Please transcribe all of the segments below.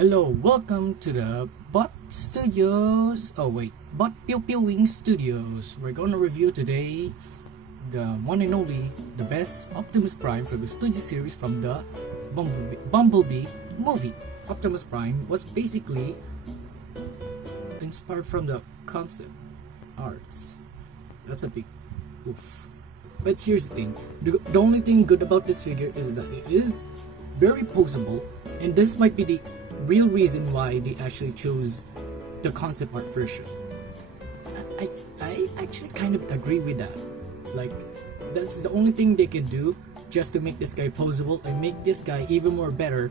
Hello, welcome to the Bot Studios. Oh wait, Bot Pew Pewing Studios. We're gonna review today the one and only, the best Optimus Prime for the studio series from the Bumblebee movie. Optimus Prime was basically inspired from the concept arts. That's a big oof. But here's the thing: the only thing good about this figure is that it is very posable, and this might be the real reason why they actually chose the concept art version. I actually kind of agree with that. Like, that's the only thing they can do just to make this guy posable and make this guy even more better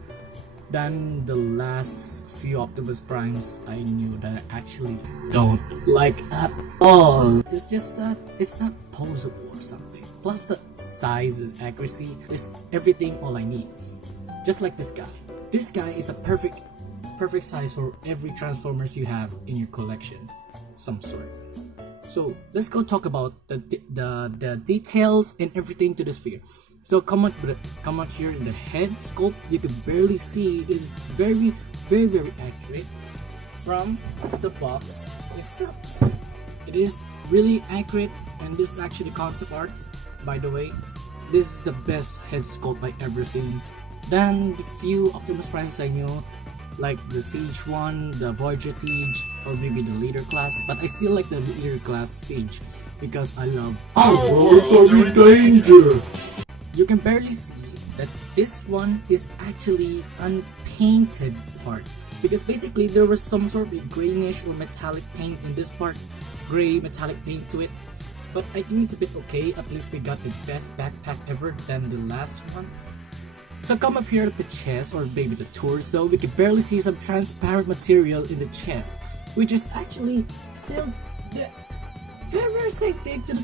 than the last few Optimus Primes I knew that I actually don't like at all. It's just that it's not posable or something. Plus the size and accuracy is everything all I need. Just like this guy. This guy is a perfect size for every Transformers you have in your collection, some sort. So let's go talk about the details and everything to this figure. So come out here in the head sculpt. You can barely see it is very accurate from the box itself. It is really accurate, and this is actually concept arts, by the way. This is the best head sculpt I ever seen than the few Optimus Primes I knew, like the Siege one, the Voyager Siege, or maybe the Leader class. But I still like the Leader class Siege because I love powers are in danger. You can barely see that this one is actually unpainted part, because basically there was some sort of greenish or metallic paint in this part, gray metallic paint to it. But I think it's a bit okay. At least we got the best backpack ever than the last one. So come up here at the chest, or maybe the torso. We can barely see some transparent material in the chest, which is actually still very same thing to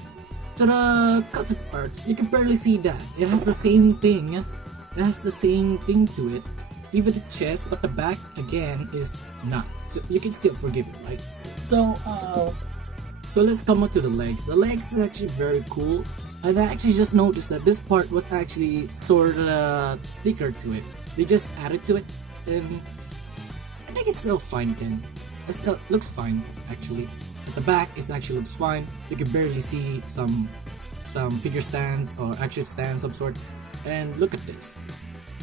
the concept arts. You can barely see that. It has the same thing. It has the same thing to it. Even the chest, but the back again is not. So you can still forgive it, right? So let's come on to the legs. The legs is actually very cool. And I actually just noticed that this part was actually sort of sticker to it. They just added to it, and I think it's still fine again. It still looks fine actually. At the back, it actually looks fine. You can barely see some figure stands or actual stands of sort. And look at this.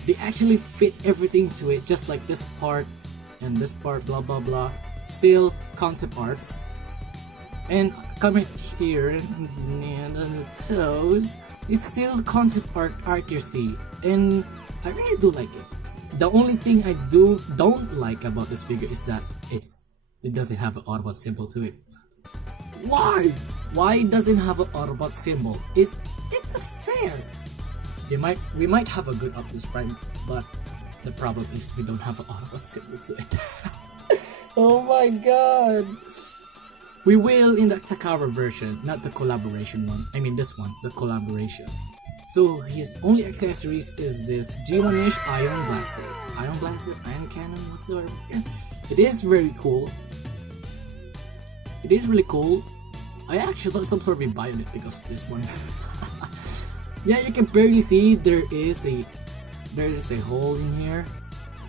They actually fit everything to it, just like this part and this part, blah blah blah. Still concept arts. And coming here and on the toes, it's still concept art accuracy, and I really do like it. The only thing I don't like about this figure is that it doesn't have an Autobot symbol to it. Why? Why doesn't have an Autobot symbol? It's not fair. We might have a good Optimus Prime, but the problem is we don't have an Autobot symbol to it. Oh my god. We will in the Takara version, not the collaboration one. I mean this one, the collaboration. So his only accessories is this G1-ish Ion Blaster. Ion Blaster, Ion Cannon, whatsoever. Yeah. It is very cool. It is really cool. I actually thought some sort of violet because of this one. Yeah, you can barely see there is a hole in here.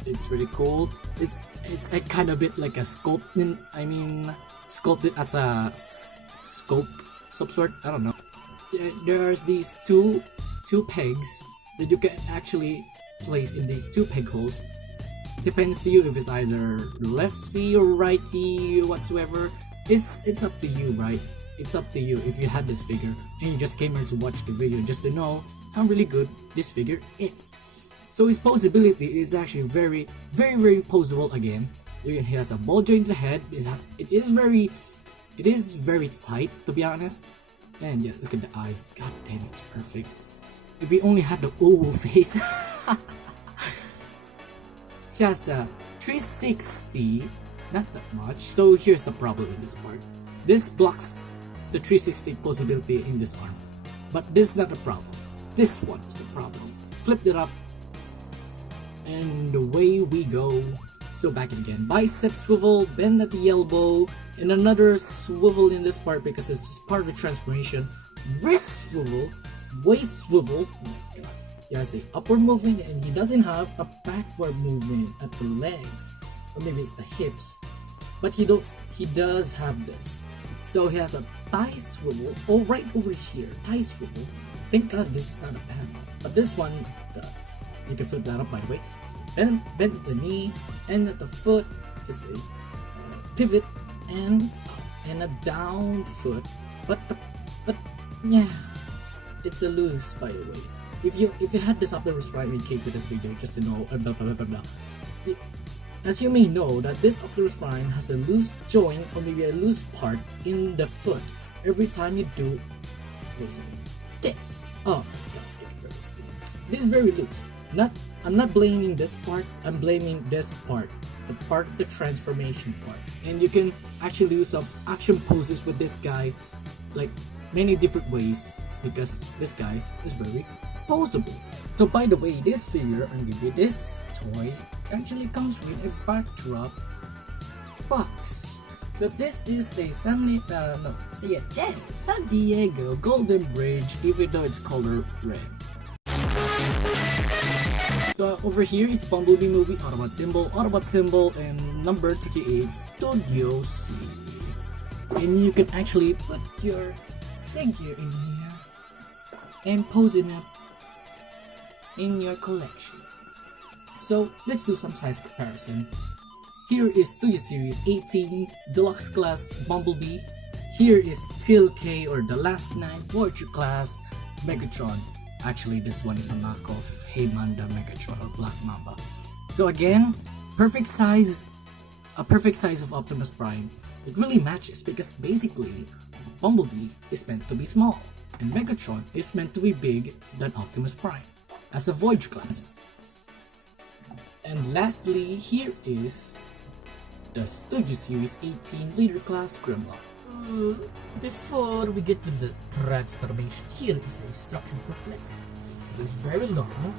It's really cool. It's a kind of bit like a sculpted as a scope some sort. I don't know. There's these two pegs that you can actually place in these two peg holes. Depends to you if it's either lefty or righty or whatsoever. It's up to you, right? It's up to you if you had this figure and you just came here to watch the video just to know how really good this figure is. So his posability is actually very posable again. He has a ball joint in the head. It is very tight, to be honest. And yeah, look at the eyes. God damn, it's perfect. If he only had the oval face. He has a 360, not that much. So here's the problem in this part. This blocks the 360 possibility in this arm. But this is not the problem. This one is the problem. Flipped it up, and away we go. So back again, bicep swivel, bend at the elbow, and another swivel in this part because it's part of the transformation. Wrist swivel, waist swivel. Oh my god. He has a upward movement and he doesn't have a backward movement at the legs. or maybe the hips, but he does have this. So he has a thigh swivel, oh right over here, thigh swivel. Thank God this is not a panel, but this one does. You can flip that up by the way. Bend at the knee, and at the foot is a pivot and a down foot. But yeah, it's a loose by the way. If you had this Optimus Prime and came to this video just to know blah blah blah blah. As you may know that this Optimus Prime has a loose joint or maybe a loose part in the foot every time you do this. Oh my god, this is very loose. I'm not blaming this part, I'm blaming this part, the part of the transformation part. And you can actually do some action poses with this guy, like many different ways, because this guy is very posable. So by the way, this figure and maybe this toy actually comes with a backdrop box. So this is a San Diego Golden Bridge, even though it's color red. So over here it's Bumblebee movie, Autobot symbol, and number 38 Studio C. And you can actually put your figure in here and pose it up in your collection. So let's do some size comparison. Here is Studio Series 18 Deluxe Class Bumblebee. Here is Till K or the Last Night Voyager Class Megatron. Actually, this one is a knockoff Hey Manda Megatron or Black Mamba. So again, perfect size of Optimus Prime. It really matches because basically Bumblebee is meant to be small and Megatron is meant to be big than Optimus Prime as a Voyager class. And lastly, here is the Studio Series 18 Leader Class Grimlock. Before we get to the transformation, here is a instruction booklet. It is very long.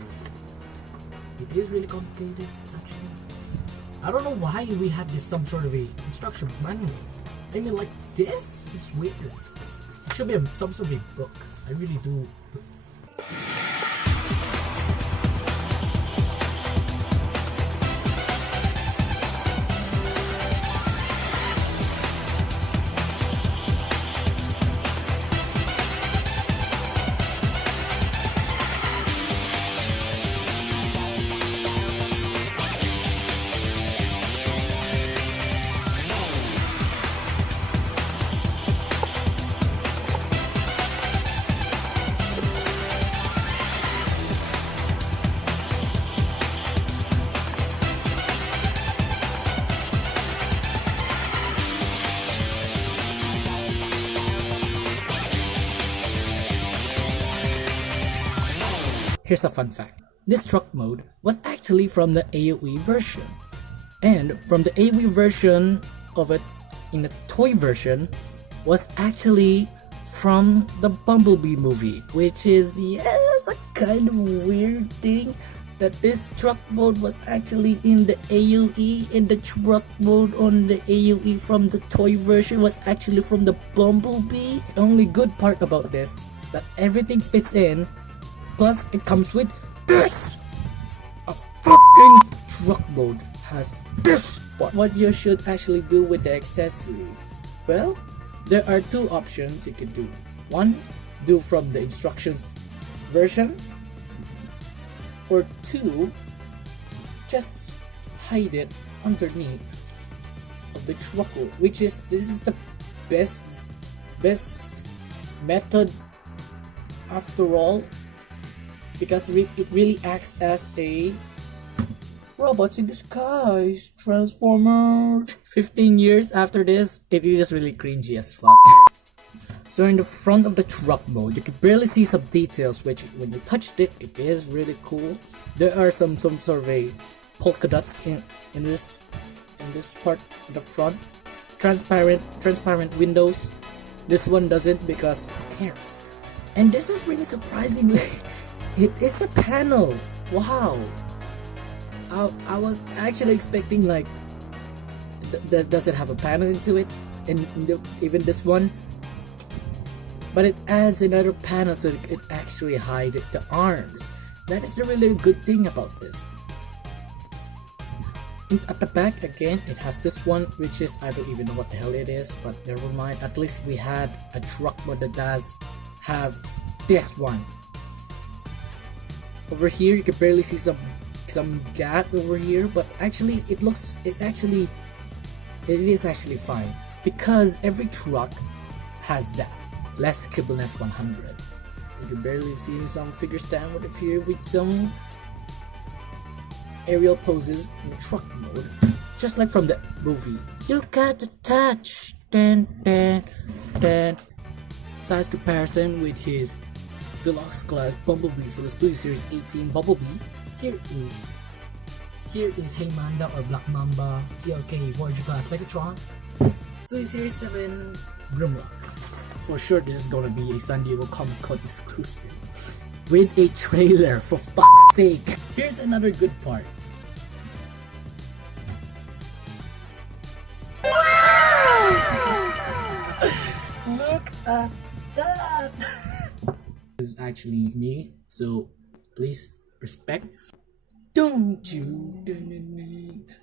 It is really complicated, actually. I don't know why we have this some sort of a instruction manual. I mean, like this? It's weird. It should be some sort of a book. I really do. Here's a fun fact. This truck mode was actually from the AoE version. And from the AoE version of it in the toy version was actually from the Bumblebee movie. Which is, yes, a kind of weird thing that this truck mode was actually in the AoE and the truck mode on the AoE from the toy version was actually from the Bumblebee. The only good part about this, that everything fits in. Plus, it comes with this! A fucking truck mode has this part. What you should actually do with the accessories? Well, there are two options you can do. One, do from the instructions version. Or two, just hide it underneath of the truck mode. Which is, this is the best method after all. Because it really acts as a robots in disguise transformer. 15 years after this, it is really cringy as fuck. So in the front of the truck mode, you can barely see some details, which when you touched it, it is really cool. There are some sort of a polka dots in this part of the front. Transparent windows. This one doesn't because who cares? And this is really surprisingly. It is a panel. Wow. I was actually expecting like, does it have a panel into it? And even this one. But it adds another panel so it actually hides the arms. That is the really good thing about this. At the back again, it has this one, which is, I don't even know what the hell it is, but never mind. At least we had a truck, but it does have this one. Over here, you can barely see some gap over here, but actually it is actually fine, because every truck has that. Less Kibbleness 100. You can barely see some figure stand right here with some aerial poses in the truck mode, just like from the movie. You got the touch. Then size comparison with his deluxe class Bumblebee for the Studio Series 18 Bumblebee. Here is Hey Manda or Black Mamba TLK Voyager class Megatron. Studio Series 7 Grimlock. For sure, this is gonna be a San Diego Comic Con exclusive with a trailer, for fuck's sake. Here's another good part. Look at that! This is actually me, so please respect. Don't you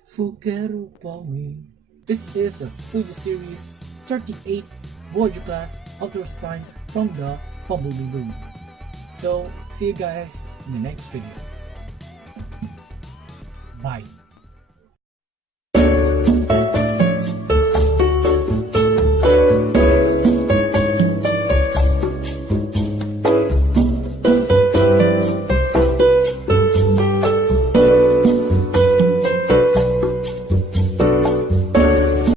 forget about me. This is the Studio Series 38 Voyager class Optimus Prime from the Bumblebee movie. So see you guys in the next video. Bye.